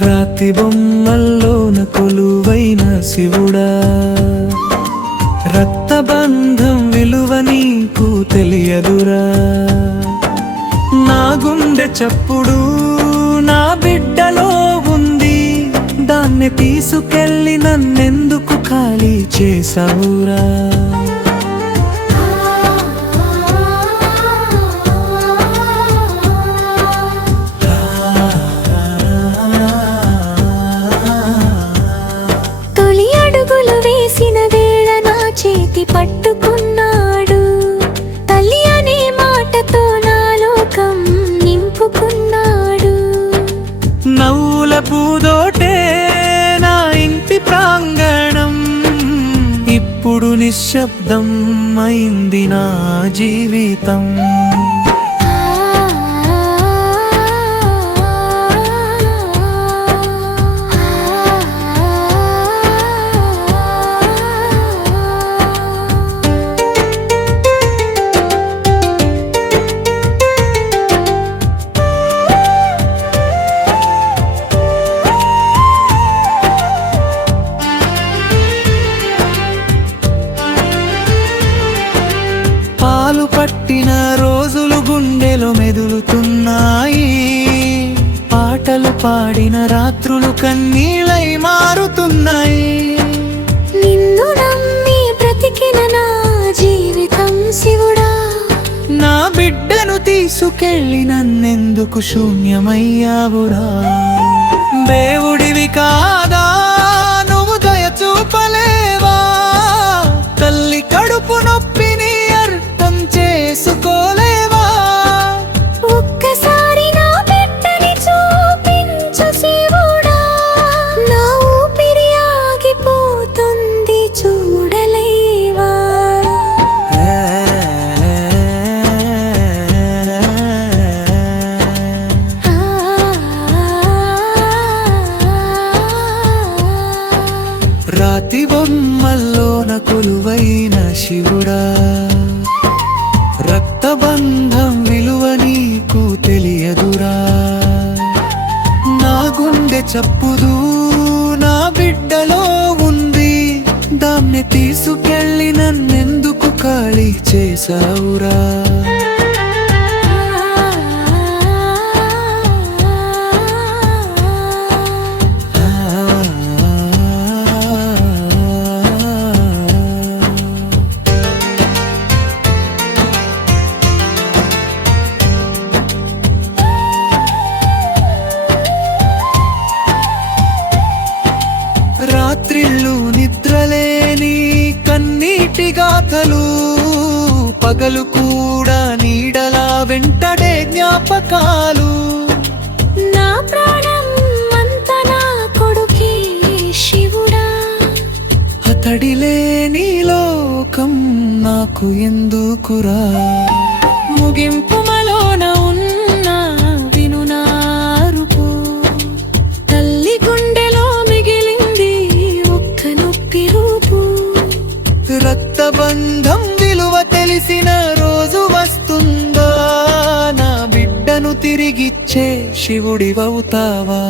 రాతి బొమ్మల్లోన కొలువైన శివుడా, రక్తబంధం విలువ నీకు తెలియదురా. నా గుండె చప్పుడు నా బిడ్డలో ఉంది, దాన్ని తీసుకెళ్ళి నన్నెందుకు ఖాళీ చేసావురా. పట్టుకున్నాడు తల్లి అనే మాటతో నా లోకం నింపుకున్నాడు. నవ్వుల పూదోటే నా ఇంటి ప్రాంగణం, ఇప్పుడు నిశ్శబ్దం అయింది నా జీవితం. పట్టిన రోజులు గుండెలో మెదులుతున్నాయి, పాటలు పాడిన రాత్రులు కన్నీళ్ళై మారుతున్నాయి. నిన్ను నమ్మి బ్రతికిన నా జీవితం శివుడా, నా బిడ్డను తీసుకెళ్ళి నన్నెందుకు శూన్యమయ్యావురా. దేవుడివి కాదా నువ్వు దయ చూపలేవా, తల్లి కడుపు నొప్పిని చేసుకోలేవా. ఒక్కసారి నా బిడ్డని చూపించు శివుడా, నా ఊపిరి ఆగిపోతుంది చూడలేవా. రాతి బొమ్మల్లోన కొలువైన శివుడా, రక్తబంధం విలువ నీకు తెలియదురా. నా గుండె చప్పుడు నా బిడ్డలో ఉంది, దాన్ని తీసుకెళ్ళి నన్నెందుకు ఖాళీ చేసావురా. రాత్రిళ్ళు నిద్రలేని కన్నీటి గాథలు, పగలు కూడా నీడలా వెంటడే జ్ఞాపకాలు. నా ప్రాణం అంతా నా కొడుకే శివుడా, అతడి లేని లోకం నాకు ఎందుకురా. ముగింపు మలోన ఉన్న వినునారుపు, తల్లి గుండెలో మిగిలింది ఒక్క నొప్పి రూపు. రక్తబంధం విలువ తెలిసిన రోజు వస్తుందా, నా బిడ్డను తిరిగిచ్చే శివుడివవుతావా.